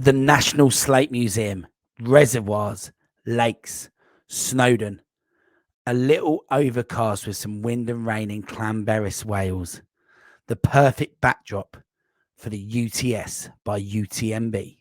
the National Slate Museum, reservoirs, lakes, Snowdon, a little overcast with some wind and rain in Llanberis, Wales. The perfect backdrop for the UTS by UTMB.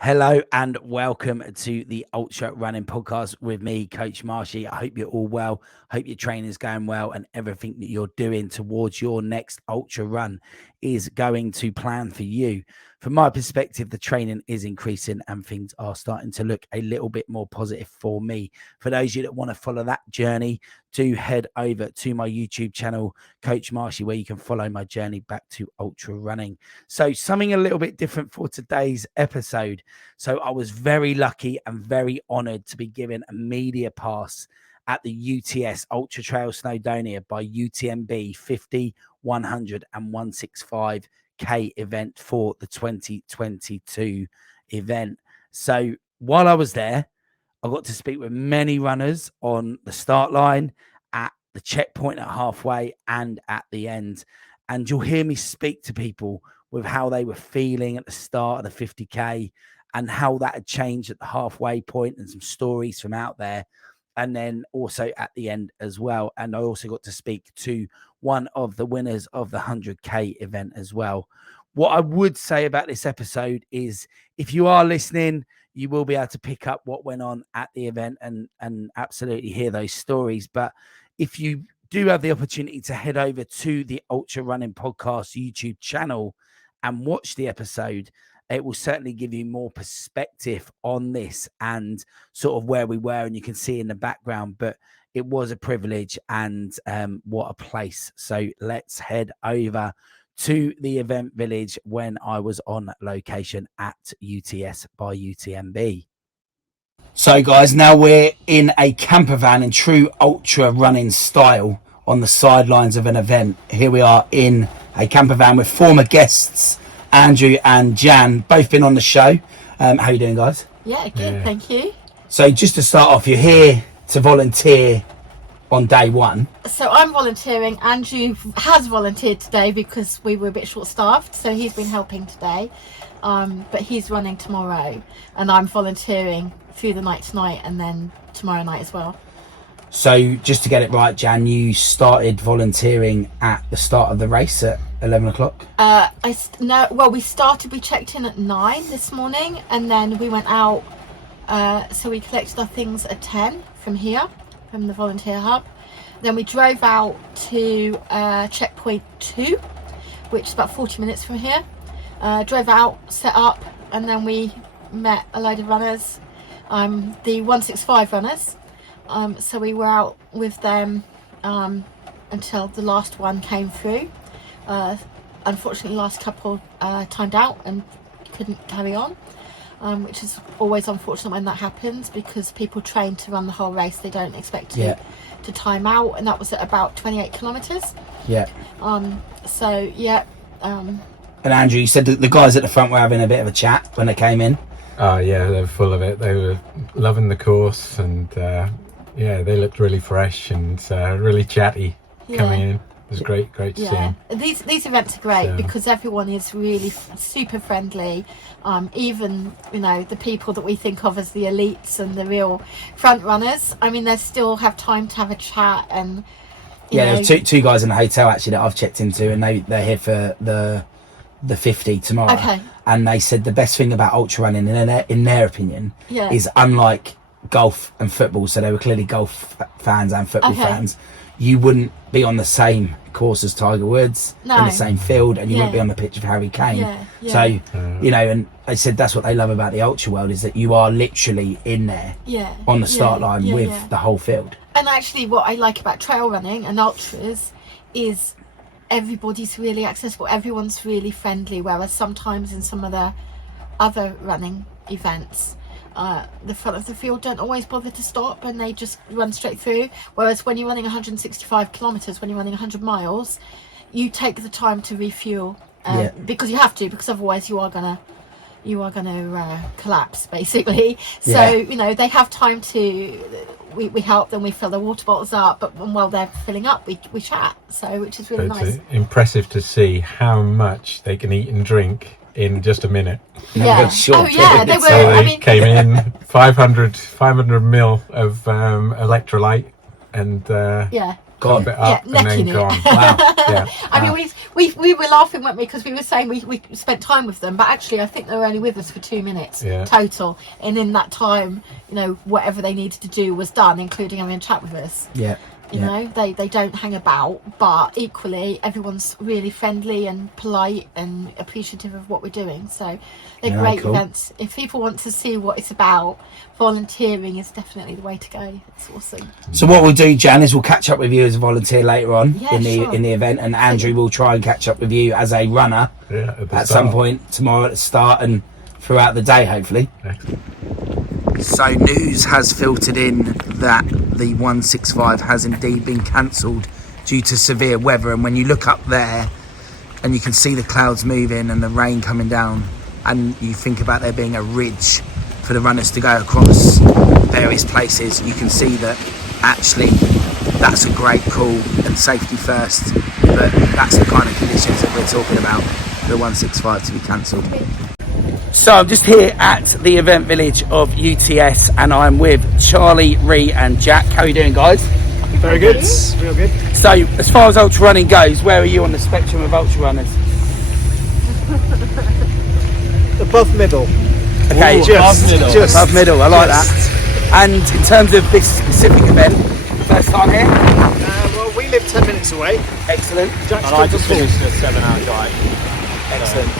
Hello and welcome to the Ultra Running Podcast with me, Coach Marshy. I hope you're all well. I hope your training is going well and everything that you're doing towards your next ultra run is going to plan for you. From my perspective, the training is increasing and things are starting to look a little bit more positive for me. For those of you that want to follow that journey, do head over to my YouTube channel, Coach Marshy, where you can follow my journey back to ultra running. So something a little bit different for today's episode. So I was very lucky and very honored to be given a media pass at the UTS Ultra Trail Snowdonia by UTMB 50, 100 and 165K event for the 2022 event. So while I was there, I got to speak with many runners on the start line, at the checkpoint at halfway and at the end. And you'll hear me speak to people with how they were feeling at the start of the 50K and how that had changed at the halfway point and some stories from out there. And then also at the end as well. And I also got to speak to one of the winners of the 100K event as well. What I would say about this episode is if you are listening, you will be able to pick up what went on at the event and absolutely hear those stories. But if you do have the opportunity to head over to the Ultra Running Podcast YouTube channel and watch the episode, it will certainly give you more perspective on this and sort of where we were, and you can see in the background. But it was a privilege and what a place. So let's head over to the event village when I was on location at UTS by UTMB. So guys, now we're in a camper van in true ultra running style on the sidelines of an event. Here we are in a camper van with former guests, Andrew and Jan, both been on the show. How are you doing, guys? Yeah, good, thank you. So just to start off, you're here to volunteer on day one. So I'm volunteering. Andrew has volunteered today because we were a bit short-staffed, so he's been helping today. But he's running tomorrow, and I'm volunteering through the night tonight and then tomorrow night as well. So just to get it right, Jan, you started volunteering at the start of the race at 11 o'clock? We checked in at 9 this morning, and then we went out. So we collected our things at 10 from here, from the volunteer hub. Then we drove out to checkpoint 2, which is about 40 minutes from here. Drove out, set up, and then we met a load of runners, the 165 runners. So we were out with them until the last one came through. Unfortunately, last couple timed out and couldn't carry on, which is always unfortunate when that happens because people train to run the whole race. They don't expect to time out, and that was at about 28 kilometres. And Andrew, you said that the guys at the front were having a bit of a chat when they came in. Oh yeah, they were full of it. They were loving the course, and they looked really fresh and really chatty coming in. It was great to see them. These events are great because everyone is really super friendly. Even the people that we think of as the elites and the real front runners. I mean, they still have time to have a chat and. There were two guys in the hotel actually that I've checked into, and they're here for the 50 tomorrow. Okay. And they said the best thing about ultra running in their opinion is unlike golf and football, so they were clearly golf fans and football fans, you wouldn't be on the same course as Tiger Woods in the same field, and you wouldn't be on the pitch of Harry Kane. So and they said that's what they love about the ultra world, is that you are literally in there on the start line with the whole field. And actually what I like about trail running and ultras is everybody's really accessible, everyone's really friendly, whereas sometimes in some of the other running events the front of the field don't always bother to stop and they just run straight through, whereas when you're running 165 kilometers, when you're running 100 miles, you take the time to refuel because you have to, because otherwise you are gonna collapse basically. So you know, they have time to. We help them. We fill their water bottles up, but while they're filling up, we chat. So which is really nice. It's impressive to see how much they can eat and drink in just a minute. Yeah. They were. So they came in 500 mil of electrolyte and gone. It up and then gone. Wow. I mean, we were laughing, weren't we? Because we were saying we spent time with them, but actually I think they were only with us for 2 minutes total. And in that time, you know, whatever they needed to do was done, including having a chat with us. You know, they don't hang about, but equally everyone's really friendly and polite and appreciative of what we're doing. So they're great events. If people want to see what it's about, volunteering is definitely the way to go. It's awesome. So what we'll do, Jan, is we'll catch up with you as a volunteer later on in the event, and Andrew will try and catch up with you as a runner at some point tomorrow at the start and throughout the day, hopefully. Excellent. So news has filtered in that the 165 has indeed been cancelled due to severe weather, and when you look up there and you can see the clouds moving and the rain coming down, and you think about there being a ridge for the runners to go across various places, you can see that actually that's a great call and safety first, but that's the kind of conditions that we're talking about, the 165 to be cancelled. So I'm just here at the event village of UTS, and I'm with Charlie, Rhi and Jack. How are you doing, guys? Very good, real good. So as far as ultra running goes, where are you on the spectrum of ultra runners? Above middle. Okay, Ooh, just above middle, I like that. And in terms of this specific event, first time here? Well, we live 10 minutes away. Excellent. And I just finished a 7-hour drive. Excellent.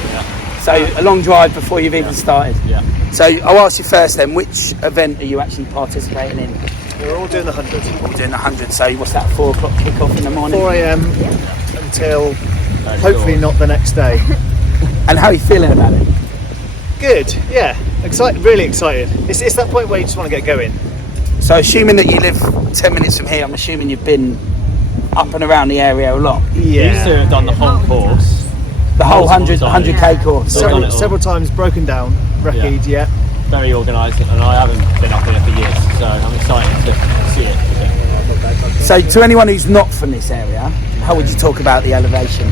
So a long drive before you've even started. Yeah. So I'll ask you first then, which event are you actually participating in? We're all doing the 100. All doing the 100. So what's that, 4 o'clock kick-off in the morning? 4 a.m. until hopefully not the next day. And how are you feeling about it? Good, yeah. Excited, really excited. It's that point where you just want to get going. So assuming that you live 10 minutes from here, I'm assuming you've been up and around the area a lot. Yeah. We used to have done the whole course. The whole 100k course. Several times broken down, recce'd, Very organised, and I haven't been up here for years, so I'm excited to see it. So to anyone who's not from this area, how would you talk about the elevation?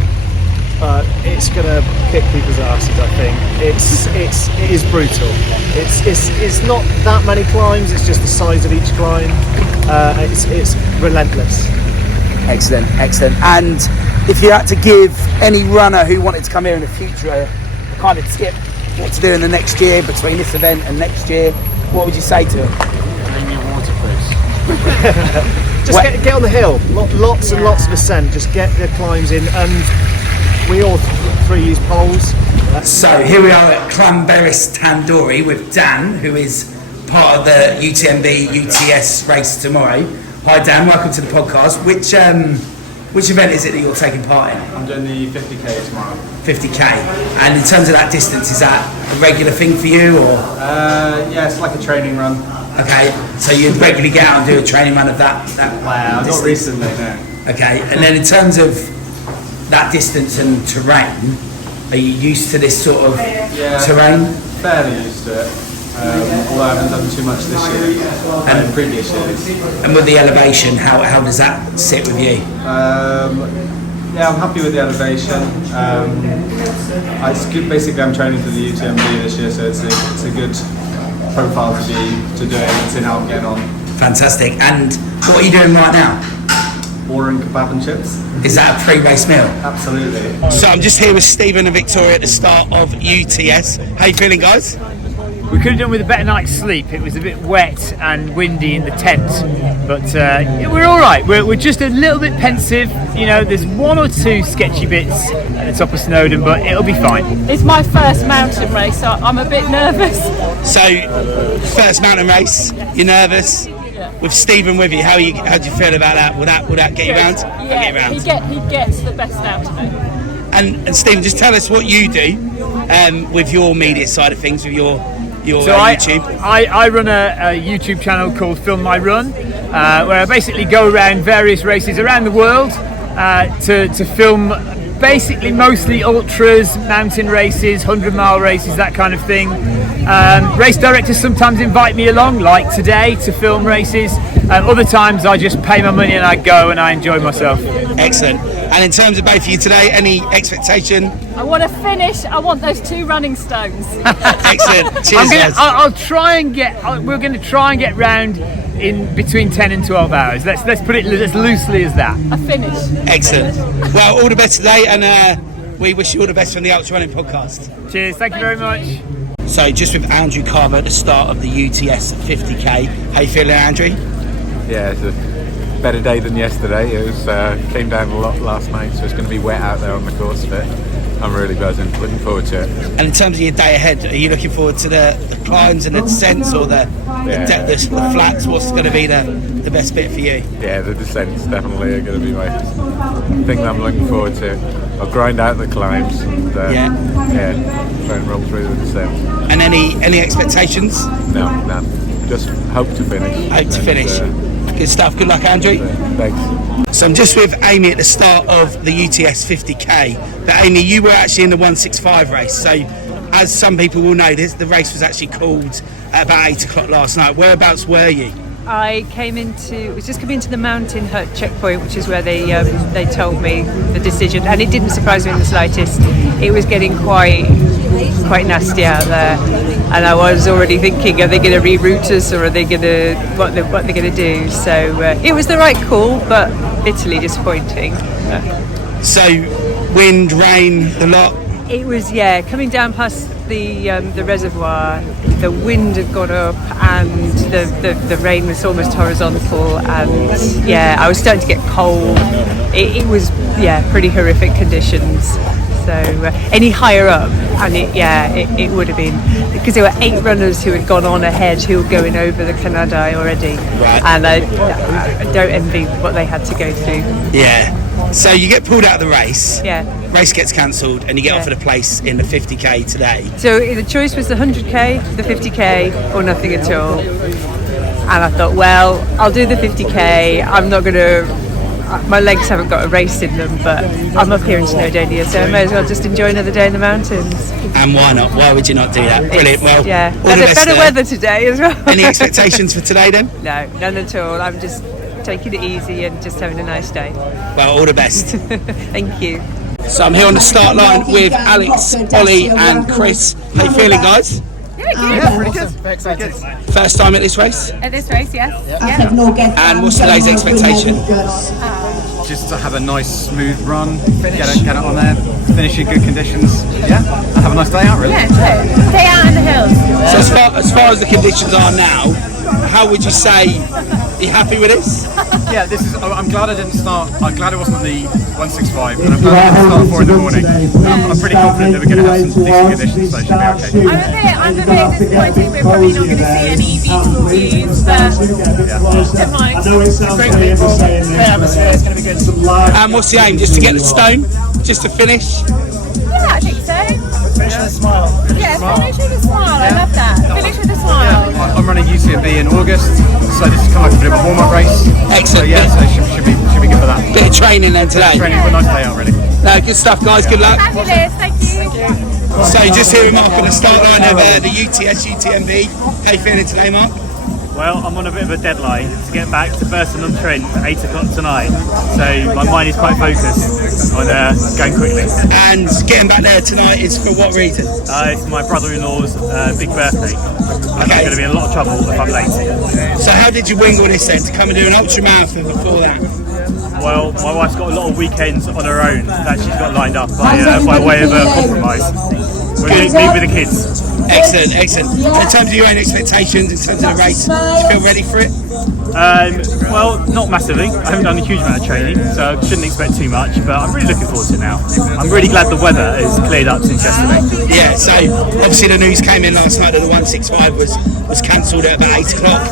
It's gonna kick people's asses, I think. It is brutal. It's not that many climbs, it's just the size of each climb. It's relentless. Excellent. And if you had to give any runner who wanted to come here in the future a kind of tip what to do in the next year, between this event and next year, what would you say to them? Bring your waterproofs. Just get on the hill. Lots and lots of ascent. Just get the climbs in, and we all 3 use poles. So here we are at Clanberis Tandoori with Dan, who is part of the UTMB UTS race tomorrow. Hi Dan, welcome to the podcast. Which event is it that you're taking part in? I'm doing the 50k tomorrow. 50k. And in terms of that distance, is that a regular thing for you, or? Yeah, it's like a training run. Okay, so you regularly get out and do a training run of that Wow, not recently, no. Okay, and then in terms of that distance and terrain, are you used to this sort of terrain? Fairly used to it. Although I haven't done too much this year and previous years. And with the elevation, how does that sit with you? Yeah, I'm happy with the elevation. It's good. Basically, I'm training for the UTMB this year, so it's a good profile to do it. It's in how I'm getting on. Fantastic. And what are you doing right now? Ordering kebab and chips. Is that a pre-race meal? Absolutely. So I'm just here with Stephen and Victoria at the start of UTS. How you feeling, guys? We could have done with a better night's sleep. It was a bit wet and windy in the tent, but we're all right. We're just a little bit pensive. You know, there's 1 or 2 sketchy bits at the top of Snowdon, but it'll be fine. It's my first mountain race, so I'm a bit nervous. So, first mountain race, you're nervous. With Stephen with you, how do you feel about that? Will that get you round? Yeah, he gets the best out of me. And Stephen, just tell us what you do with your media side of things, with your YouTube. I run a YouTube channel called Film My Run, where I basically go around various races around the world to film basically mostly ultras, mountain races, 100-mile races, that kind of thing. Race directors sometimes invite me along, like today, to film races. Other times I just pay my money and I go and I enjoy myself. Excellent. And in terms of both of you today, any expectation? I want to finish. I want those 2 running stones. Excellent. Cheers, guys. I'll try and get. We're going to try and get round in between 10 and 12 hours. Let's put it as loosely as that. A finish. Excellent. Well, all the best today, and we wish you all the best from the Ultra Running Podcast. Cheers. Thank you very much. So, just with Andrew Carver at the start of the UTS 50k. How you feeling, Andrew? Yeah, it's a better day than yesterday. It was came down a lot last night, so it's going to be wet out there on the course, but I'm really buzzing. Looking forward to it. And in terms of your day ahead, are you looking forward to the climbs and the descents, or the flats? What's going to be the best bit for you? Yeah, the descents definitely are going to be my thing that I'm looking forward to. I'll grind out the climbs and try and roll through the descents. And any expectations? No, none. Just hope to finish. Hope to finish. Good stuff. Good luck, Andrew. Thanks. So I'm just with Amy at the start of the UTS 50k. But Amy, you were actually in the 165 race. So as some people will know, the race was actually called at about 8 o'clock last night. Whereabouts were you? I was just coming into the Mountain Hut checkpoint, which is where they told me the decision, and it didn't surprise me in the slightest. It was getting quite nasty out there, and I was already thinking, are they going to reroute us, or are they going to what they're going to do? So it was the right call, but bitterly disappointing. So wind, rain, the lot. It was coming down past the reservoir. The wind had got up and the rain was almost horizontal, and I was starting to get cold. It was pretty horrific conditions. So any higher up, and it would have been, because there were 8 runners who had gone on ahead, who were going over the Canadae already, right. And I don't envy what they had to go through. Yeah. So you get pulled out of the race. Yeah. Race gets cancelled, and you get offered a place in the 50k today. So the choice was the 100k, the 50k, or nothing at all. And I thought, well, I'll do the 50k. I'm not going to. My legs haven't got a race in them, but I'm up here in Snowdonia, so I may as well just enjoy another day in the mountains. And why not? Why would you not do that? Brilliant. Well, better weather today as well. Any expectations for today then? No, none at all. I'm just taking it easy and just having a nice day. Well, all the best. Thank you. So I'm here on the start line with Alex, Ollie and Chris. How you feeling, guys? Yeah, pretty good. Very excited. First time at this race? At this race, yes. And what's today's expectation? Just to have a nice smooth run, get it on there, finish in good conditions. Yeah, and have a nice day out, really. Yeah, stay out in the hills. So as far as the conditions are now, how would you say, are you happy with this? Yeah, I'm glad I didn't start. I'm glad it wasn't the 165, and I'm glad I didn't start at 4 in the morning. I'm pretty confident that we're going to have some decent conditions, so it should be okay. I'm a bit disappointed. We're probably not going to see any VTTs, but never mind. Great people, great atmosphere. It's going to be good. And what's the aim? Just to get the stone? Just to finish? Yeah, I think so. Finish with a smile. Yeah, finish with a smile. I love that. Finish with a smile. I'm running UTMB in August, so this is kind of like a bit of a warm-up race. Excellent. So so it should be good for that. Bit of training then today. Training for a nice day out, really. No, good stuff, guys. Good luck. Fabulous. Thank you. So just here with Mark on the start line of the UTS UTMB. How you feeling today, Mark? Well, I'm on a bit of a deadline to get back to Burton-on-Trent at 8 o'clock tonight, so my mind is quite focused on going quickly. And getting back there tonight is for what reason? It's my brother-in-law's big birthday, and I'm going to be in a lot of trouble if I'm late. So how did you wingle this then, to come and do an ultra marathon before that? Well, my wife's got a lot of weekends on her own that she's got lined up by way of a compromise. We're going to meet with the kids. Excellent. In terms of your own expectations, in terms of the race, do you feel ready for it? Well, not massively. I haven't done a huge amount of training, so I shouldn't expect too much, but I'm really looking forward to it now. I'm really glad the weather has cleared up since yesterday. Yeah, so obviously the news came in last night that the 165 was cancelled at about 8 o'clock,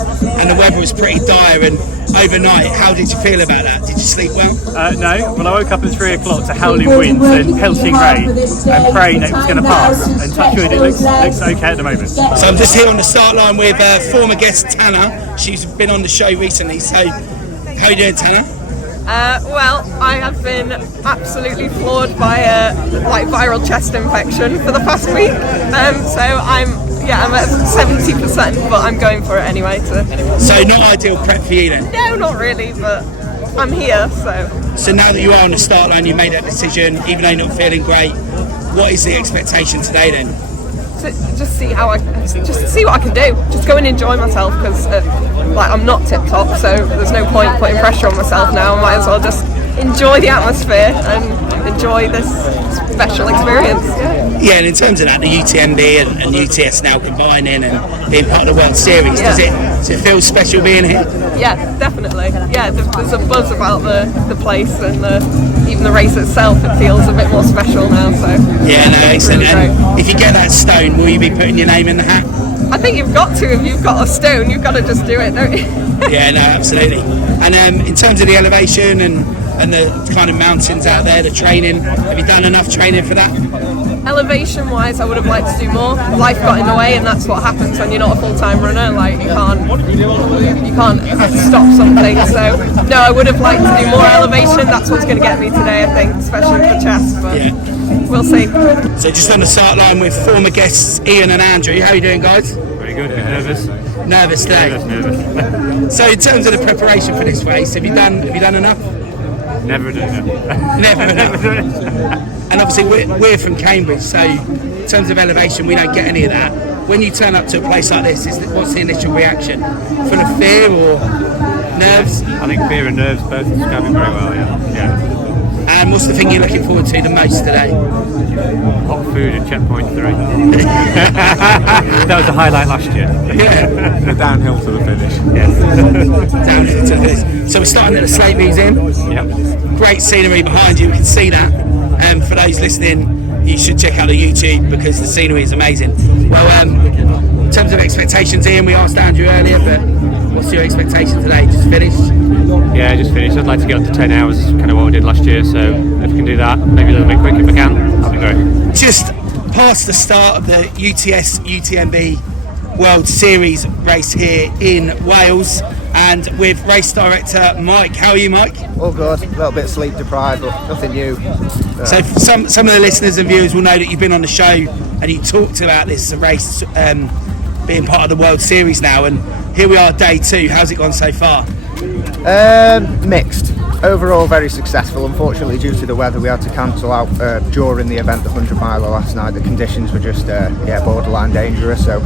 and the weather was pretty dire, and overnight, how did you feel about that? Did you sleep well? No, well I woke up at 3 o'clock to howling winds and pelting rain and praying that it was going to pass, and touch wood, it looks okay at the moment. So I'm just here on the start line with former guest Tanner. She's been on the show recently, so how are you doing, Tanner? Well, I have been absolutely floored by a viral chest infection for the past week. So I'm at 70%, but I'm going for it anyway. So not ideal prep for you then? No, not really, but I'm here, so. So now that you are on the start line, you made that decision, even though you're not feeling great. What is the expectation today then? Just see what I can do. Just go and enjoy myself, because I'm not tip top, so there's no point putting pressure on myself now. I might as well just enjoy the atmosphere and enjoy this special experience. Yeah, and in terms of that, the UTMB and UTS now combining and being part of the World Series, does it feel special being here? Yeah, definitely. Yeah, there's a buzz about the place, and even the race itself, it feels a bit more special now. So yeah, no, excellent. Really and if you get that stone, will you be putting your name in the hat? I think you've got to. If you've got a stone, you've got to just do it, don't you? Yeah, no, absolutely. And in terms of the elevation and the kind of mountains out there, the training, have you done enough training for that? Elevation wise, I would have liked to do more. Life got in the way, and that's what happens when you're not a full-time runner. Like you can't stop something. So no, I would have liked to do more elevation. That's what's going to get me today, I think, especially for chest. But we'll see. So just on the start line with former guests Ian and Andrew. How are you doing, guys? Very good. A bit nervous. Nervous today. Nervous. So in terms of the preparation for this race, have you done enough? Never done it. Never enough. And obviously we're from Cambridge, so in terms of elevation, we don't get any of that. When you turn up to a place like this, what's the initial reaction? Full of fear or nerves? I think fear and nerves both describe it very well. Yeah. And what's the thing you're looking forward to the most today? Hot food at checkpoint 3. That was the highlight last year. Yeah. The downhill to the finish. Yes. Downhill to the finish. So we're starting at the Slate Museum. Yep. Great scenery behind you, we can see that. For those listening, you should check out the YouTube because the scenery is amazing. Well, in terms of expectations, Ian, we asked Andrew earlier, but what's your expectation today? Just finished? Yeah, just finished. I'd like to get up to 10 hours, kind of what we did last year, so if we can do that, maybe a little bit quicker if we can, that'd be great. Just past the start of the UTS UTMB World Series race here in Wales, and with race director Mike. How are you, Mike? All good. A little bit sleep deprived, but nothing new. So some of the listeners and viewers will know that you've been on the show and you talked about this race being part of the World Series now, and here we are, day 2. How's it gone so far? Mixed. Overall very successful. Unfortunately, due to the weather, we had to cancel out during the event, the 100 miler last night. The conditions were just borderline dangerous, so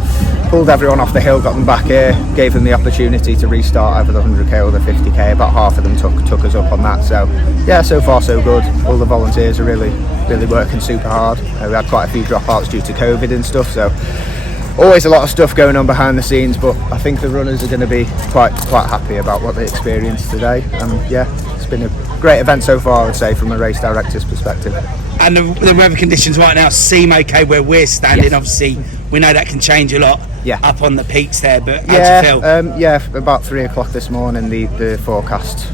pulled everyone off the hill, got them back here, gave them the opportunity to restart over the 100k or the 50k. About half of them took us up on that, so yeah, so far so good. All the volunteers are really working super hard. We had quite a few dropouts due to COVID and stuff, so always a lot of stuff going on behind the scenes, but I think the runners are going to be quite happy about what they experienced today. It's been a great event so far, I would say, from a race director's perspective. And the weather conditions right now seem okay where we're standing. Yes. Obviously, we know that can change a lot up on the peaks there, but how do you feel? About 3 o'clock this morning, the forecast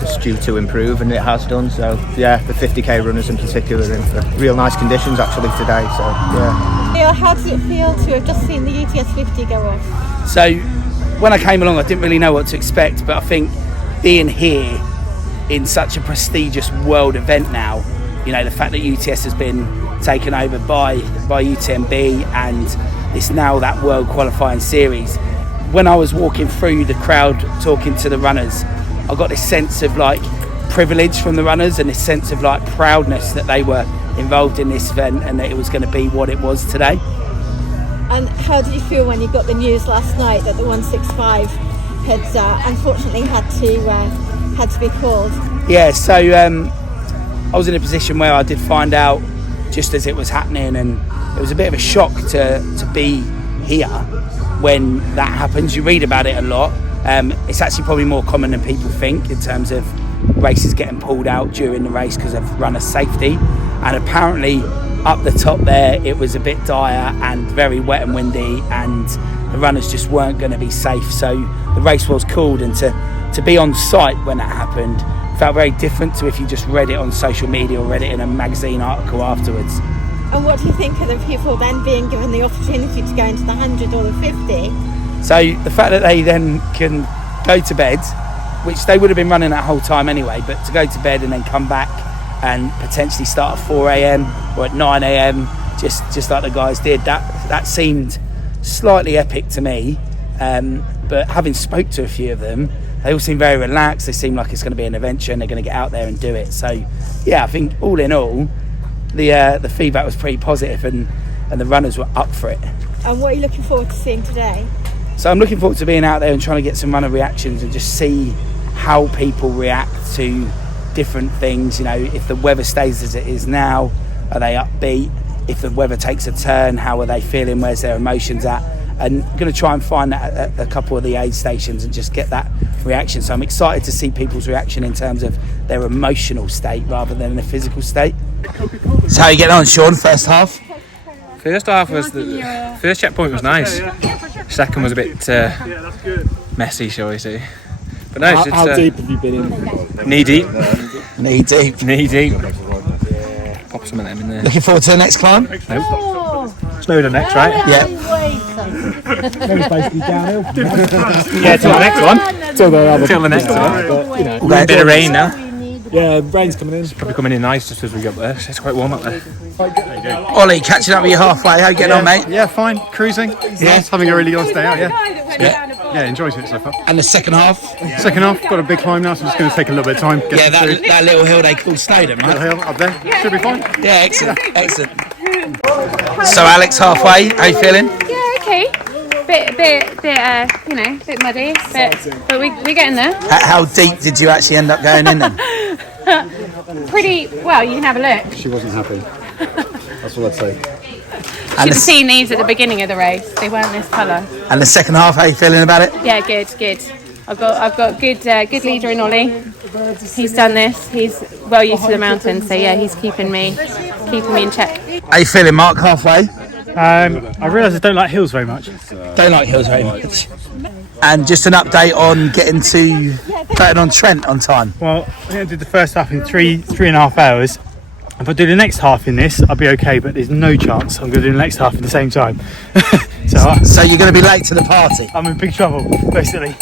was due to improve, and it has done. So, the 50k runners in particular are in for real nice conditions actually today. So, How does it feel to have just seen the UTS 50 go off? So, when I came along, I didn't really know what to expect, but I think being here in such a prestigious world event now, you know, the fact that UTS has been taken over by UTMB and it's now that world qualifying series. When I was walking through the crowd talking to the runners, I got this sense of like privilege from the runners and this sense of like proudness that they were involved in this event and that it was going to be what it was today. And how did you feel when you got the news last night that the 165 had unfortunately had to be called? Yeah, so I was in a position where I did find out just as it was happening, and it was a bit of a shock to be here when that happens. You read about it a lot. It's actually probably more common than people think in terms of races getting pulled out during the race because of runner safety, and apparently up the top there it was a bit dire and very wet and windy and the runners just weren't going to be safe, so the race was called, and to be on site when that happened felt very different to if you just read it on social media or read it in a magazine article afterwards. And what do you think of the people then being given the opportunity to go into the 100 or the 50? So the fact that they then can go to bed which they would have been running that whole time anyway, but to go to bed and then come back and potentially start at 4 a.m. or at 9 a.m. just like the guys did, that seemed slightly epic to me. But having spoke to a few of them, they all seem very relaxed. They seem like it's going to be an adventure and they're going to get out there and do it. So yeah, I think all in all, the feedback was pretty positive and the runners were up for it. And what are you looking forward to seeing today? So I'm looking forward to being out there and trying to get some runner reactions and just see how people react to different things. You know, if the weather stays as it is now, are they upbeat? If the weather takes a turn, how are they feeling? Where's their emotions at? And I'm going to try and find that at a couple of the aid stations and just get that reaction. So I'm excited to see people's reaction in terms of their emotional state rather than the physical state. So how are you getting on, Sean, first half? First half was the first checkpoint was nice. Second was a bit messy, shall we say? But no, how deep have you been in? Knee deep. Knee deep. Knee deep. Pop some of them in there. Looking forward to the next climb? Nope. Snowdonia next, right? Yeah. Basically downhill. Yeah, till the next one. Till the next one. But, you know, A bit of rain now. Yeah, rain's coming in. It's probably coming in nice just as we got there. It's quite warm up there. Ollie, catching up with you halfway. How you getting on, mate? Yeah, fine. Cruising. Yeah. Having a really nice day out, yeah, enjoyed it so far. And the second half? Second half, got a big climb now, so it's going to take a little bit of time. Yeah, that little hill they call Snowdonia, right? Little hill up there. Should be fine. Yeah, excellent. So Alex, halfway, how you feeling? Yeah, okay. Bit muddy, but we're getting there. How deep did you actually end up going in then? Pretty well. You can have a look. She wasn't happy. That's what I'd say. Should have seen these at the beginning of the race. They weren't this colour. And the second half, how you feeling about it? Yeah, good. I've got good leader in Ollie. He's done this. He's well used to the mountains, so yeah, he's keeping me in check. How you feeling, Mark? Halfway. I realise I don't like hills very much. Don't like hills very much. And just an update on getting to Burton on Trent on time. Well, I think I did the first half in three and a half hours. If I do the next half in this, I'll be okay, but there's no chance I'm going to do the next half at the same time. So you're going to be late to the party? I'm in big trouble, basically.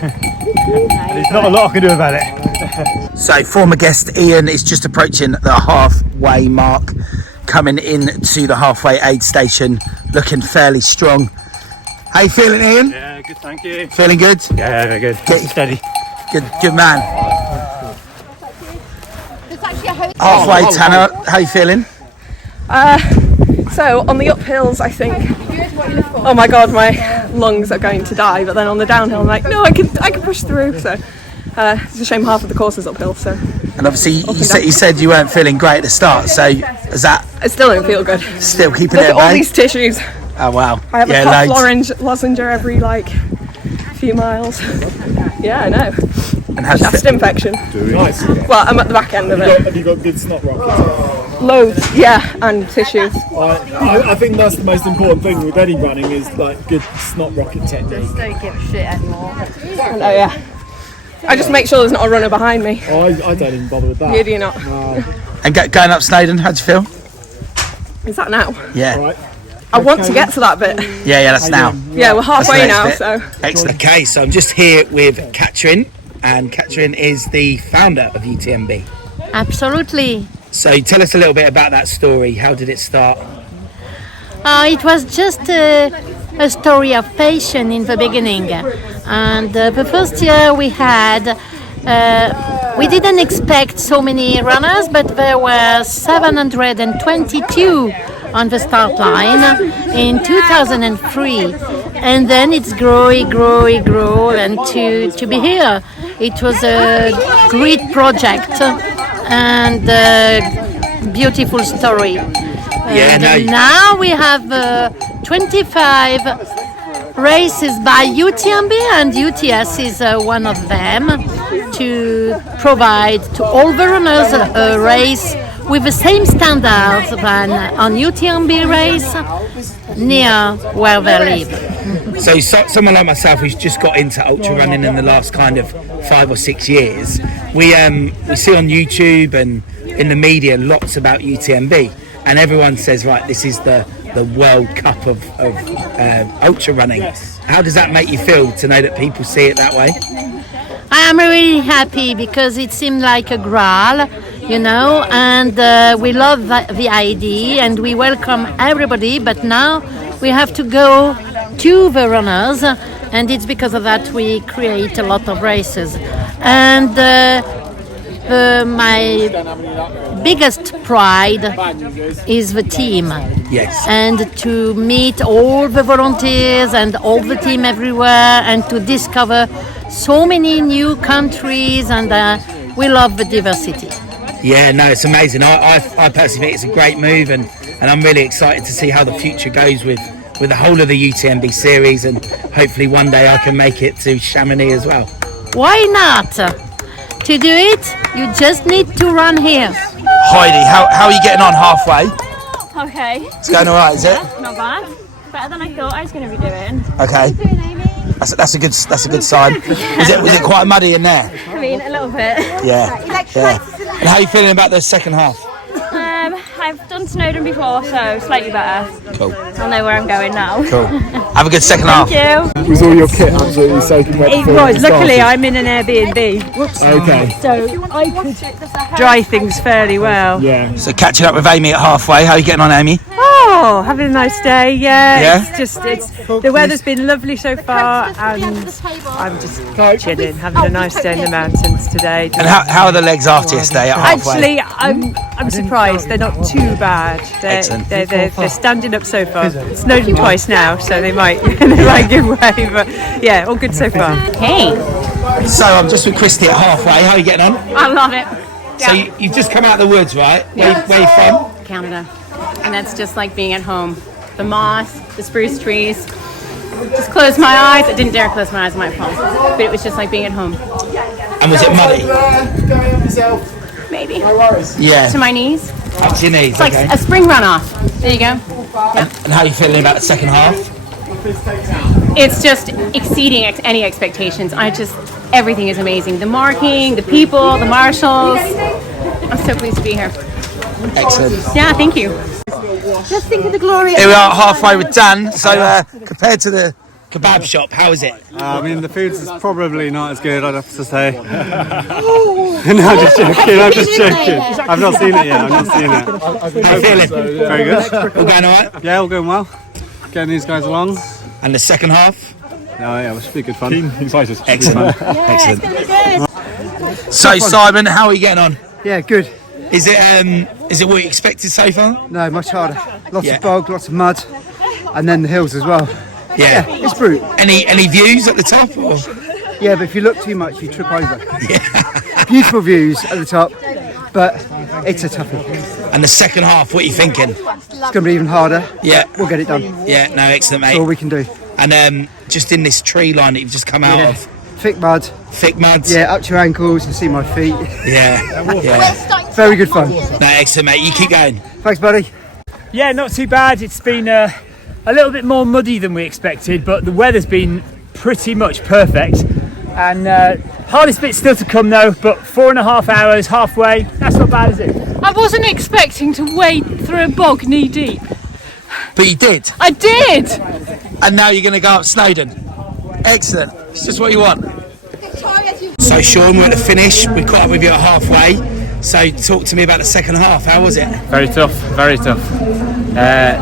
There's not a lot I can do about it. So former guest Ian is just approaching the halfway mark, coming into the halfway aid station, looking fairly strong. How you feeling, Ian? Yeah, good, thank you. Feeling good? Yeah, very good. Steady. Good man. Halfway, Tanner, how you feeling? So on the uphills, I think, oh my god, my lungs are going to die. But then on the downhill, I'm like, no, I can push through. So it's a shame half of the course is uphill. So. And obviously, you said you weren't feeling great at the start. So is that? I still don't feel good. Still keeping Look it at all these tissues. Oh wow. I have a cough lozenge every few miles. Yeah, I know. And how's chest infection. Nice. Well, I'm at the back end of it. Have you got good snot rockets? Loads, yeah, and tissues. I think that's the most important thing with any running is good snot rocket technique. Just don't give a shit anymore. Oh yeah. I just make sure there's not a runner behind me. Oh, I don't even bother with that. You do not. No. And going up Snowdon, how'd you feel? Is that now? Yeah. Right. I want to get to that bit. Yeah, that's now. Yeah, we're halfway now, so. Excellent. Okay, so I'm just here with Katrin, and Katrin is the founder of UTMB. Absolutely. So tell us a little bit about that story. How did it start? It was just a story of passion in the beginning. And the first year we had, we didn't expect so many runners, but there were 722 on the start line in 2003, and then it's grow, and to be here, it was a great project and a beautiful story. Now we have 25 races by UTMB, and UTS is one of them, to provide to all the runners a race with the same standards than on UTMB race near where they live. So someone like myself who's just got into ultra running in the last kind of 5 or 6 years, we see on YouTube and in the media lots about UTMB, and everyone says, right, this is the World Cup of ultra running. How does that make you feel to know that people see it that way? I'm really happy because it seemed like a graal, you know, and we love the idea and we welcome everybody, but now we have to go to the runners, and it's because of that we create a lot of races. And my biggest pride is the team. Yes. And to meet all the volunteers and all the team everywhere, and to discover so many new countries, and we love the diversity. Yeah, no, it's amazing. I personally think it's a great move, and I'm really excited to see how the future goes with the whole of the UTMB series, and hopefully one day I can make it to Chamonix as well. Why not? To do it, you just need to run here. Heidi, how are you getting on halfway? Okay. It's going all right, is it? Not bad. Better than I thought I was going to be doing. Okay. That's a good sign. Was it quite muddy in there? I mean, a little bit. Yeah. And how are you feeling about the second half? I've done Snowdonia before, so slightly better. Cool. I'll know where I'm going now. Cool. Have a good second half. Thank you. Was all your kit absolutely soaking wet? It was. Luckily, I'm in an Airbnb. Whoops. Okay. So I could dry things fairly well. Yeah. So catching up with Amy at halfway. How are you getting on, Amy? Oh, having a nice day. Yeah. Yeah? It's the weather's been lovely so far, and I'm just chilling, having a nice day in the mountains today. And how are the legs after yesterday at halfway? Actually, I'm surprised they're not too bad. They're standing up so far. It's snowed them twice now, so they might give way. But yeah, all good so far. Hey, So I'm just with Christy at halfway. How are you getting on? I love it. So you've just come out of the woods, right? Where are you from? Canada. And that's just like being at home. The moss, the spruce trees. Just close my eyes. I didn't dare close my eyes on my phone, but it was just like being at home. And was it muddy? Maybe. Yeah. To my knees. Up to your knees. It's like Okay. a spring runoff. There you go. And how are you feeling about the second half? It's just exceeding any expectations. Everything is amazing. The marking, the people, the marshals. I'm so pleased to be here. Excellent. Yeah, thank you. Just think of the glory. Here we are halfway with Dan. So compared to the kebab shop, how is it? I mean, the food's probably not as good, I'd have to say. No, I'm just joking. I've not seen it yet. How you feeling? Very good. All going all right? Yeah, all going well. Getting these guys along. And the second half? Oh yeah, it should be good fun. Excellent. Excellent. So Simon, how are you getting on? Yeah, good. Is it what you expected so far? No, much harder. Lots of bog, lots of mud, and then the hills as well. Yeah. It's brutal. Any views at the top? Or? Yeah, but if you look too much, you trip over. Beautiful views at the top, but it's a toughie. And the second half, what are you thinking? It's going to be even harder. Yeah. We'll get it done. Yeah, no, excellent, mate. That's all we can do. And just in this tree line that you've just come out of. Thick mud. Thick mud. Yeah, up to your ankles and see my feet. Yeah. Very good fun. No, excellent, mate. You keep going. Thanks, buddy. Yeah, not too bad. It's been a little bit more muddy than we expected, but the weather's been pretty much perfect. And hardest bit still to come though, but 4.5 hours, halfway. That's not bad, is it? I wasn't expecting to wade through a bog knee deep. But you did. I did. And now you're going to go up Snowdon. Excellent. It's just what you want. So Sean, we're at the finish. We caught up with you at halfway. So talk to me about the second half. How was it? Very tough, very tough.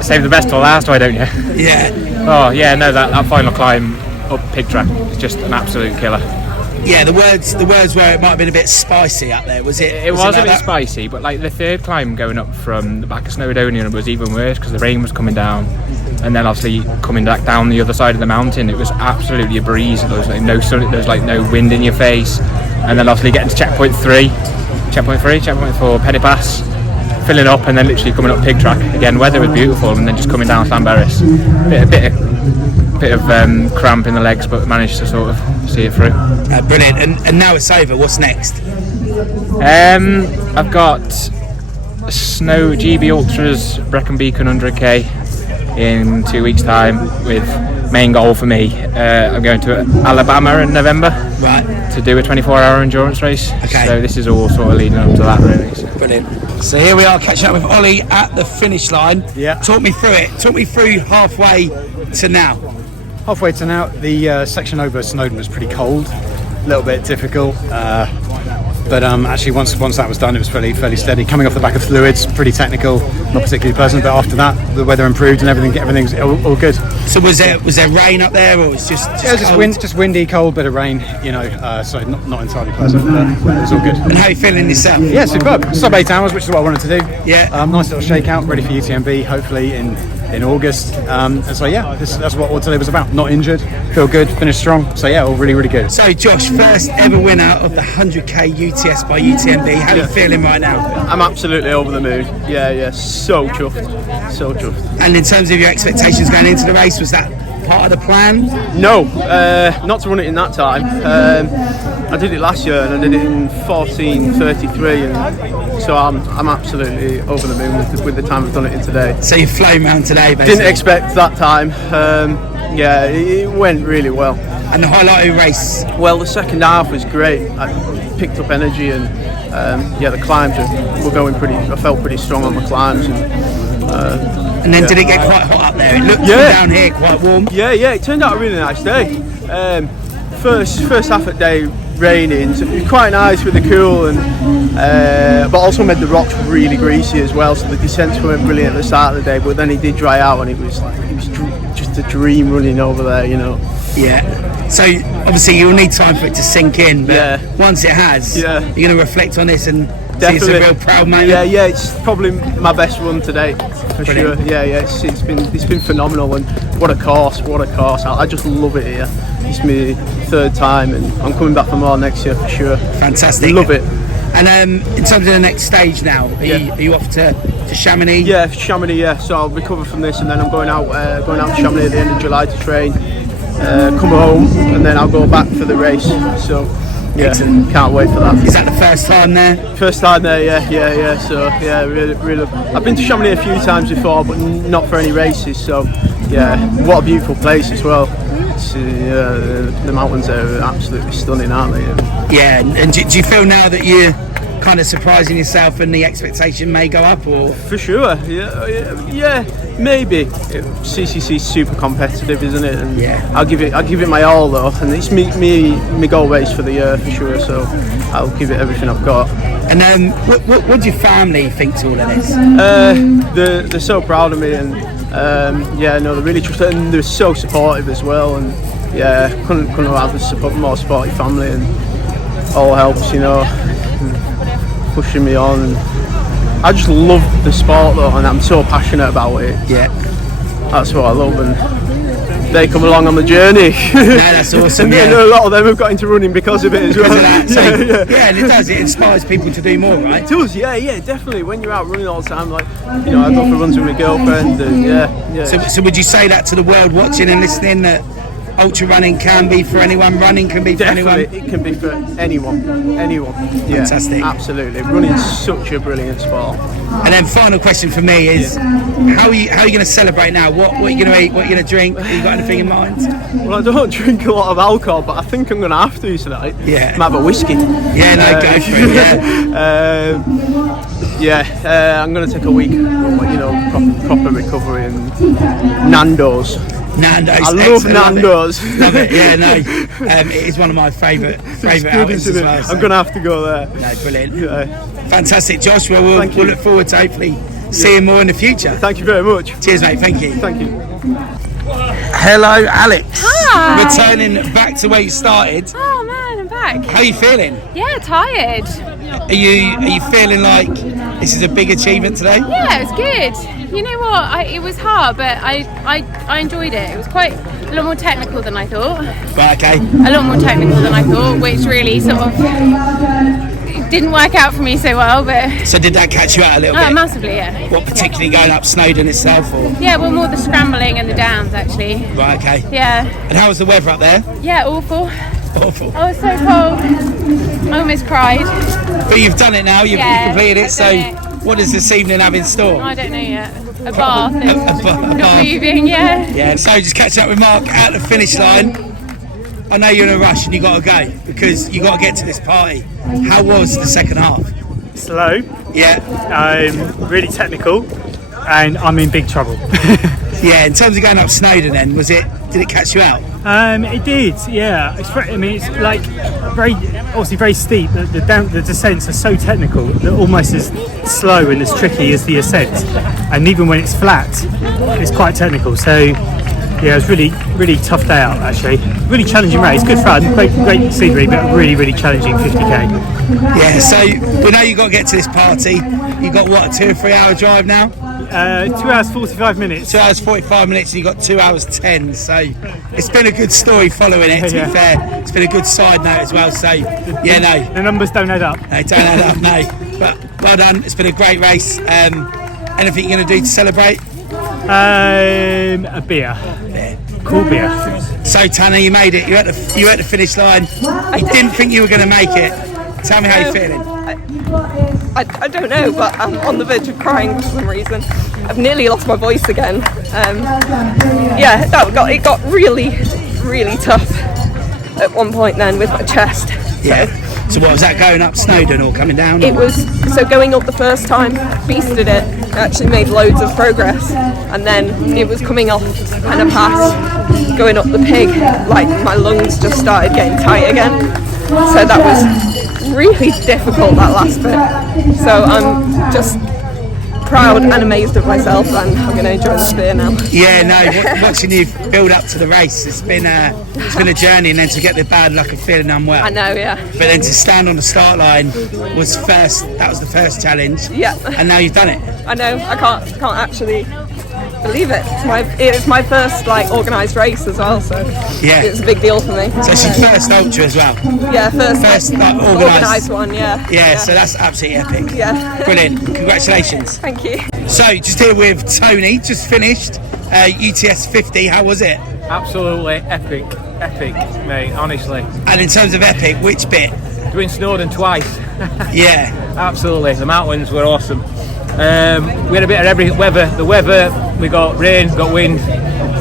Save the best till last, why don't you? Yeah. Oh yeah, no, that final climb up Pig Track is just an absolute killer. Yeah, the words where it might have been a bit spicy up there. Was it? It was like a bit that? spicy, but like the third climb going up from the back of Snowdonia was even worse because the rain was coming down, and then obviously coming back down the other side of the mountain, it was absolutely a breeze. There was like no sun, there was like no wind in your face, and then obviously getting to checkpoint 3, checkpoint 4, Penny Pass, filling up, and then literally coming up Pig Track again. Weather was beautiful, and then just coming down Llanberis, a bit of cramp in the legs, but managed to sort of see it through. Brilliant. And now it's over. What's next? I've got Snow GB Ultras Brecon Beacon 100k in 2 weeks' time. With main goal for me, I'm going to Alabama in November, right, to do a 24-hour endurance race. Okay. So this is all sort of leading up to that, really. So. Brilliant. So here we are catching up with Ollie at the finish line. Yeah. Talk me through it. Talk me through halfway to now. Halfway to now, the section over Snowdon was pretty cold. little bit difficult. But actually, once that was done, it was fairly steady. Coming off the back of fluids, pretty technical, not particularly pleasant. But after that, the weather improved and everything's all good. So was there rain up there, or was just just windy, cold, bit of rain. So not entirely pleasant, but it was all good. And how are you feeling yourself? Yeah, superb. Sub 8 hours, which is what I wanted to do. Yeah. Nice little shakeout, ready for UTMB, hopefully in August. And so yeah, that's what today was about. Not injured, feel good, finished strong. So yeah, all really good. So Josh, first ever winner of the 100k UTS by UTMB. How are you feeling right now? I'm absolutely over the moon. Yeah, so chuffed. And in terms of your expectations going into the race, was that part of the plan? No, not to run it in that time. I did it last year and I did it in 14:33, and so I'm absolutely over the moon with the time I've done it in today. So you've flown around today, basically? Didn't expect that time. Yeah, it went really well. And the highlight of the race? Well, the second half was great. I picked up energy, and the climbs were going I felt pretty strong on the climbs. And then did it get quite hot up there? It looked down here quite warm. Yeah, it turned out a really nice day. First half of the day raining, so it was quite nice with the cool, and but also made the rocks really greasy as well. So the descents weren't brilliant at the start of the day, but then it did dry out, and it was just a dream running over there, Yeah. So obviously you'll need time for it to sink in, but once it has, you're going to reflect on this and see it's a real proud moment. Yeah, it's probably my best run to date, for sure. Yeah, it's been phenomenal, and what a course. I just love it here. It's my third time, and I'm coming back for more next year for sure. Fantastic. Love it. And in terms of the next stage now, are you off to Chamonix? Yeah, Chamonix. Yeah, so I'll recover from this, and then I'm going out to Chamonix at the end of July to train. Come home, and then I'll go back for the race. So yeah, can't wait for that. Is that the first time there? First time there, yeah. So yeah, really. I've been to Chamonix a few times before, but not for any races. So yeah, what a beautiful place as well. The mountains are absolutely stunning, aren't they? Yeah, and do you feel now that you're kind of surprising yourself and the expectation may go up, or? For sure, yeah, maybe. CCC's super competitive, isn't it? And I'll give it my all though, and it's me goal race for the year for sure. So I'll give it everything I've got. And what do your family think to all of this? They're so proud of me, and they're really trusted, and they're so supportive as well. And yeah, couldn't have a more supportive family, and all helps, pushing me on. And I just love the sport though, and I'm so passionate about it. Yeah, that's what I love, and they come along on the journey. That's awesome. And a lot of them have got into running because of it as well. And it does. It inspires people to do more, right? It does. Yeah, definitely. When you're out running all the time, like I go for runs with my girlfriend, and yeah. So would you say that to the world watching and listening, that ultra running can be for anyone, running can be for anyone? It can be for anyone. Yeah, fantastic. Absolutely. Running's such a brilliant sport. And then final question for me is, how are you going to celebrate now? What are you going to eat? What are you going to drink? Have you got anything in mind? Well, I don't drink a lot of alcohol, but I think I'm going to have to tonight. Yeah. Might have a whiskey. Yeah, go for it. I'm going to take a week, proper recovery, and Nando's. I love Nando's. Love it. Yeah, it is one of my favourite outings as well. So. I'm going to have to go there. No, brilliant. Fantastic, Josh. Well, we'll look forward to hopefully seeing more in the future. Thank you very much. Cheers, mate. Thank you. Thank you. Hello, Alex. Hi. Returning back to where you started. Oh man, I'm back. How are you feeling? Yeah, tired. Are you feeling like this is a big achievement today? Yeah, it was good. You know what? It was hard, but I enjoyed it. It was quite a lot more technical than I thought. Right, okay. A lot more technical than I thought, which really sort of didn't work out for me so well. But so did that catch you out a little bit? Massively, yeah. What, particularly going up Snowdonia itself, or? Yeah, well, more the scrambling and the downs actually. Right, okay. Yeah. And how was the weather up there? Yeah, awful. Awful. I was so cold. I almost cried. But you've done it now. You've completed it. So, what does this evening have in store? I don't know yet. A bath. Not moving. Yeah. Yeah. So just catch up with Mark at the finish line. I know you're in a rush and you got to go because you got to get to this party. How was the second half? Slow. Yeah. Really technical, and I'm in big trouble. Yeah. In terms of going up Snowdon, then did it catch you out? It did, yeah. It's like obviously very steep. The descents are so technical, they're almost as slow and as tricky as the ascent. And even when it's flat, it's quite technical. So yeah, it was really tough day out actually. Really challenging race, good fun, great scenery, but really challenging 50k. Yeah. So we know you got to get to this party. You got what, a 2 or 3 hour drive now? 2 hours 45 minutes. 2 hours 45 minutes, and you got 2 hours 10. So it's been a good story following it. To be fair, it's been a good side note as well. So yeah, no, the numbers don't add up. They don't add up, no. But well done. It's been a great race. Anything you're going to do to celebrate? A beer. Yeah. Cool beer. So Tanner, you made it. You're at the finish line. You didn't think you were going to make it. Tell me how you're feeling. I don't know, but I'm on the verge of crying for some reason. I've nearly lost my voice again. It got really tough at one point then with my chest. Yeah. So what was that, going up Snowdon or coming down? It was, so going up the first time, beasted it, actually made loads of progress, and then it was coming off kind of pass, going up the pig, like my lungs just started getting tight again. So that was really difficult, that last bit. So I'm just proud and amazed of myself, and I'm going to enjoy the spear now. Yeah, no, watching you build up to the race, it's been a journey, and then to get the bad luck of feeling unwell. I know, yeah. But then to stand on the start line was the first challenge. Yeah. And now you've done it. I know, I can't actually believe it. It's my first organised race as well, so yeah, it's a big deal for me. So it's your first ultra as well? Yeah, first organised one, yeah. Yeah, so that's absolutely epic. Yeah. Brilliant, congratulations. Thank you. So just here with Tony, just finished UTS 50, how was it? Absolutely epic, mate, honestly. And in terms of epic, which bit? Doing Snowdon twice. Yeah. Absolutely, the mountains were awesome. We had a bit of every weather. The weather, we got rain, got wind,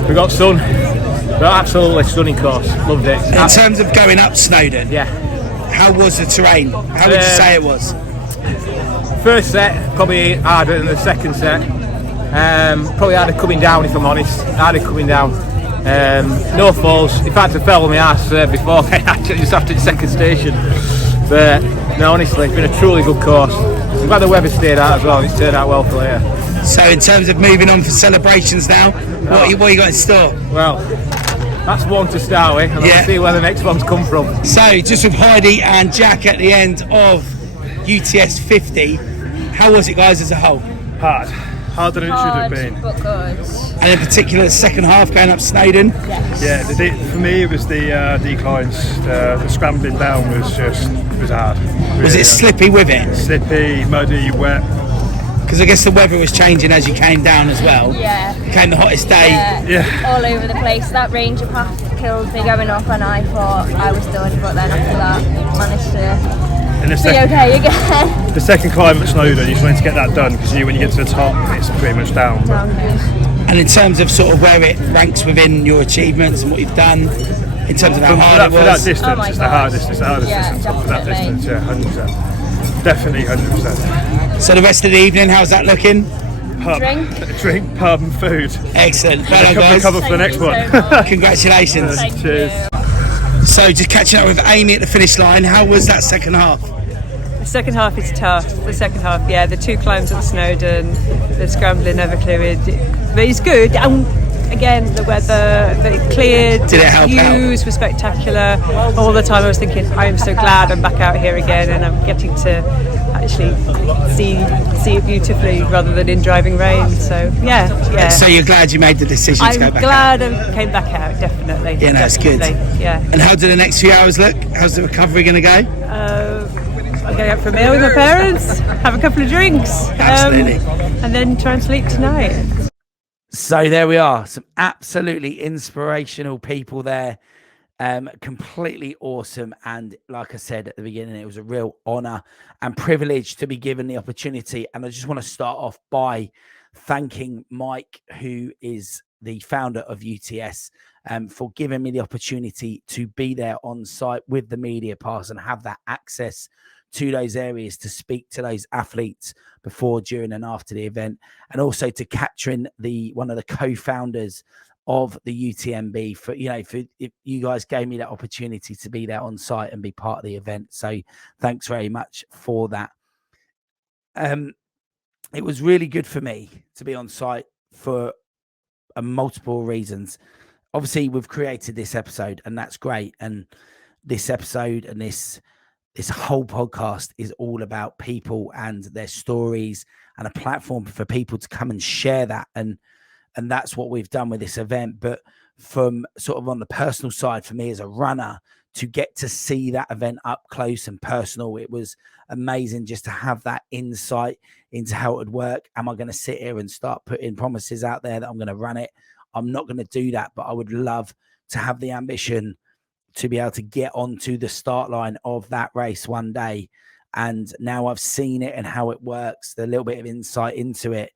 we got sun. But absolutely stunning course. Loved it. In terms of going up Snowdon, yeah. How was the terrain? How would you say it was? First set probably harder than the second set. Probably harder coming down, if I'm honest. Harder coming down. No falls. In fact, I fell on my ass before actually just after the second station. But no, honestly, it's been a truly good course. I'm glad the weather stayed out as well. It's turned out well for later. So in terms of moving on for celebrations now, what you got in store? Well, that's one to start with, and we'll see where the next one's come from. So just with Heidi and Jack at the end of UTS 50, how was it, guys, as a whole? Harder than it should have been. But good. And in particular, the second half going up Snowdon? Yes. Yeah, for me it was the declines. The scrambling down was hard. Really was it slippy with it? Slippy, muddy, wet. Because I guess the weather was changing as you came down as well. Yeah. It became the hottest day. Yeah. All over the place. That ranger path killed me going up, and I thought I was done, but then after that managed to be okay again. The second climb at Snowdon, you just wanted to get that done, because when you get to the top, it's pretty much down. And in terms of sort of where it ranks within your achievements and what you've done, in terms of how hard it was? For that distance, it's the hardest distance. For that distance, 100%. Definitely 100%. So the rest of the evening, how's that looking? Drink, pub and food. Excellent. Well done, guys. Cover for the next one. Congratulations. Cheers. So just catching up with Amy at the finish line, how was that second half? The second half is tough. The second half, yeah, the 2 climbs at the Snowdon, the scrambling over cleared, but it's good. And again, the weather, it cleared. Did it help the views were spectacular. All the time I was thinking, I am so glad I'm back out here again, and I'm getting to actually see it beautifully rather than in driving rain. So yeah. So you're glad you made the decision to go back out? I'm glad I came back out, definitely. Yeah, no, it's good. Yeah. And how do the next few hours look? How's the recovery going to go? I'm going out for a meal with my parents, have a couple of drinks, Absolutely. And then try and sleep tonight. So there we are, some absolutely inspirational people there. Completely awesome, and like I said at the beginning, it was a real honor and privilege to be given the opportunity. And I just want to start off by thanking Mike, who is the founder of UTS, for giving me the opportunity to be there on site with the media pass and have that access to those areas to speak to those athletes before, during and after the event, and also to capturing one of the co-founders of the UTMB for if you guys gave me that opportunity to be there on site and be part of the event. So thanks very much for that. It was really good for me to be on site for multiple reasons. Obviously, we've created this episode, and that's great. And this episode and this whole podcast is all about people and their stories, and a platform for people to come and share that. And that's what we've done with this event. But from sort of on the personal side, for me as a runner, to get to see that event up close and personal, it was amazing just to have that insight into how it would work. Am I going to sit here and start putting promises out there that I'm going to run it? I'm not going to do that, but I would love to have the ambition to be able to get onto the start line of that race one day. And now I've seen it and how it works, the little bit of insight into it,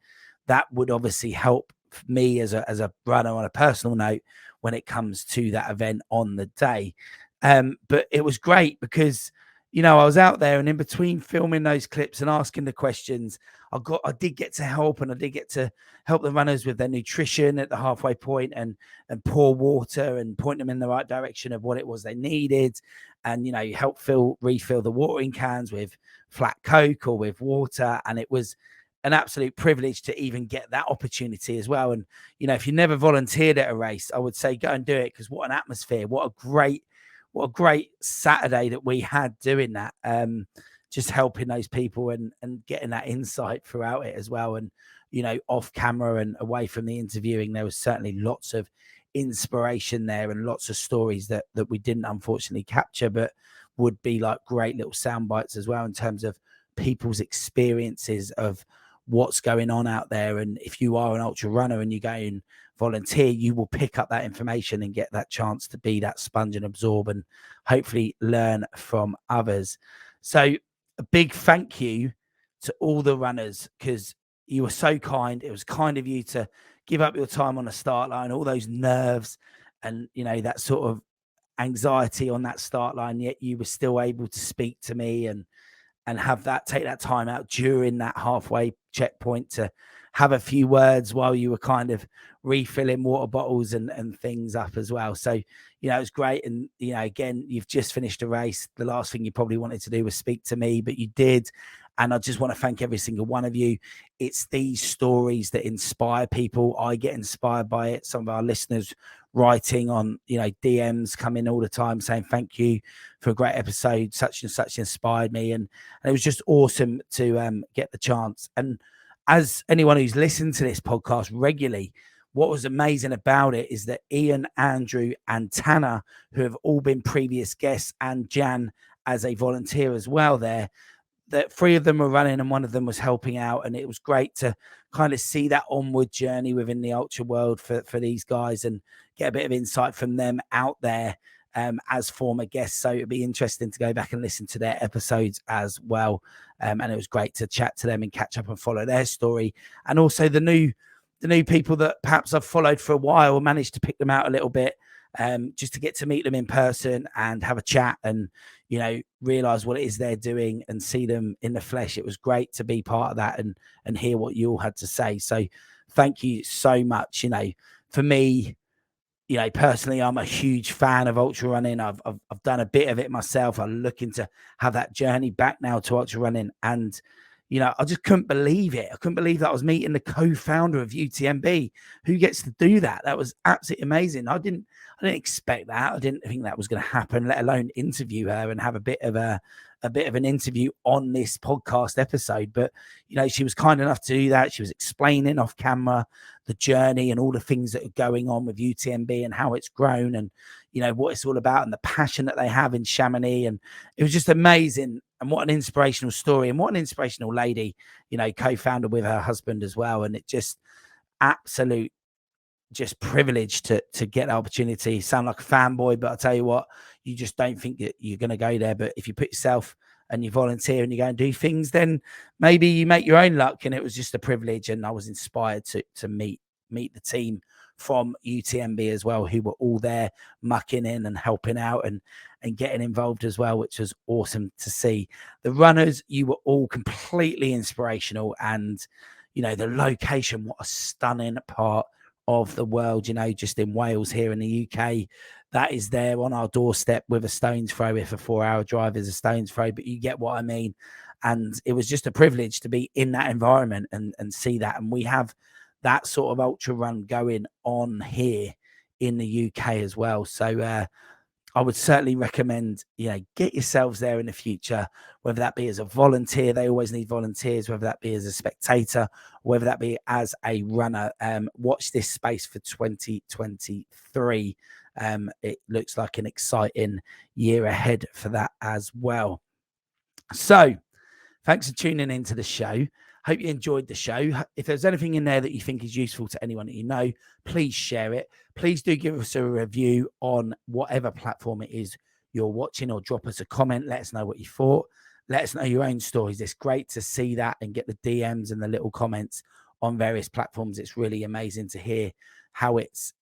that would obviously help me as a runner on a personal note when it comes to that event on the day. But it was great because, I was out there, and in between filming those clips and asking the questions, I did get to help, and I did get to help the runners with their nutrition at the halfway point and pour water and point them in the right direction of what it was they needed. And, help refill the watering cans with flat Coke or with water. And it was an absolute privilege to even get that opportunity as well. And, if you never volunteered at a race, I would say go and do it, because what an atmosphere, what a great Saturday that we had doing that. Just helping those people and getting that insight throughout it as well. And, off camera and away from the interviewing, there was certainly lots of inspiration there and lots of stories that we didn't unfortunately capture, but would be like great little sound bites as well in terms of people's experiences of what's going on out there. And if you are an ultra runner and you go and volunteer, you will pick up that information and get that chance to be that sponge and absorb and hopefully learn from others. So a big thank you to all the runners, because you were so kind. It was kind of you to give up your time on the start line, all those nerves and, that sort of anxiety on that start line, yet you were still able to speak to me and take that time out during that halfway checkpoint to have a few words while you were kind of refilling water bottles and things up as well. So, it was great. And, again, you've just finished a race. The last thing you probably wanted to do was speak to me, but you did. And I just want to thank every single one of you. It's these stories that inspire people. I get inspired by it. Some of our listeners writing on, DMs coming all the time saying, thank you for a great episode. Such and such inspired me. And it was just awesome to get the chance. And as anyone who's listened to this podcast regularly, what was amazing about it is that Ian, Andrew, and Tanner, who have all been previous guests, and Jan as a volunteer as well there, that 3 of them were running and 1 of them was helping out. And it was great to kind of see that onward journey within the ultra world for these guys and get a bit of insight from them out there as former guests. So it'd be interesting to go back and listen to their episodes as well. And it was great to chat to them and catch up and follow their story. And also the new people that perhaps I've followed for a while, managed to pick them out a little bit, just to get to meet them in person and have a chat and, realize what it is they're doing and see them in the flesh. It was great to be part of that and hear what you all had to say. So thank you so much. For me, personally, I'm a huge fan of ultra running. I've done a bit of it myself. I'm looking to have that journey back now to ultra running. And, I just couldn't believe it. I couldn't believe that I was meeting the co-founder of UTMB who gets to do that. That was absolutely amazing. I didn't expect that. I didn't think that was going to happen, let alone interview her and have a bit of an interview on this podcast episode. But, she was kind enough to do that. She was explaining off camera the journey and all the things that are going on with UTMB and how it's grown and, what it's all about and the passion that they have in Chamonix. And it was just amazing. And what an inspirational story and what an inspirational lady, co-founder with her husband as well. And it just absolute just privileged to get the opportunity. Sound like a fanboy, but I'll tell you what, you just don't think that you're going to go there. But if you put yourself and you volunteer and you go and do things, then maybe you make your own luck. And it was just a privilege. And I was inspired to meet the team from UTMB as well, who were all there mucking in and helping out and getting involved as well, which was awesome to see. The runners, you were all completely inspirational. And, the location, what a stunning part of the world, you know, just in Wales here in the UK. That is there on our doorstep with a stone's throw. If a 4-hour drive is a stone's throw, but you get what I mean. And it was just a privilege to be in that environment and see that. And we have that sort of ultra run going on here in the UK as well. So I would certainly recommend, you know, get yourselves there in the future, whether that be as a volunteer. They always need volunteers, whether that be as a spectator, whether that be as a runner. Watch this space for 2023. It looks like an exciting year ahead for that as well. So thanks for tuning into the show. Hope you enjoyed the show. If there's anything in there that you think is useful to anyone that you know, please share it. Please do give us a review on whatever platform it is you're watching, or drop us a comment. Let us know what you thought. Let us know your own stories. It's great to see that and get the DMs and the little comments on various platforms. It's really amazing to hear how it's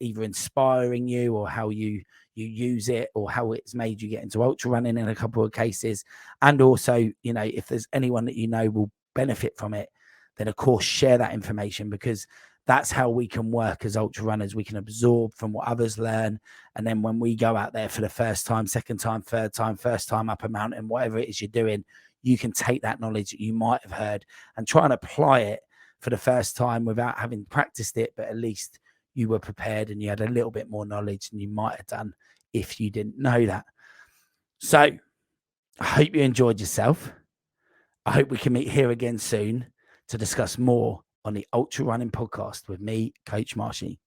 either inspiring you, or how you use it, or how it's made you get into ultra running in a couple of cases. And also, you know, if there's anyone that you know will benefit from it, then of course share that information, because that's how we can work as ultra runners. We can absorb from what others learn, and then when we go out there for the first time, second time, third time, first time up a mountain, whatever it is you're doing, you can take that knowledge that you might have heard and try and apply it for the first time without having practiced it, but at least you were prepared and you had a little bit more knowledge than you might have done if you didn't know that. So I hope you enjoyed yourself. I hope we can meet here again soon to discuss more on the Ultra Running Podcast with me, Coach Marshy.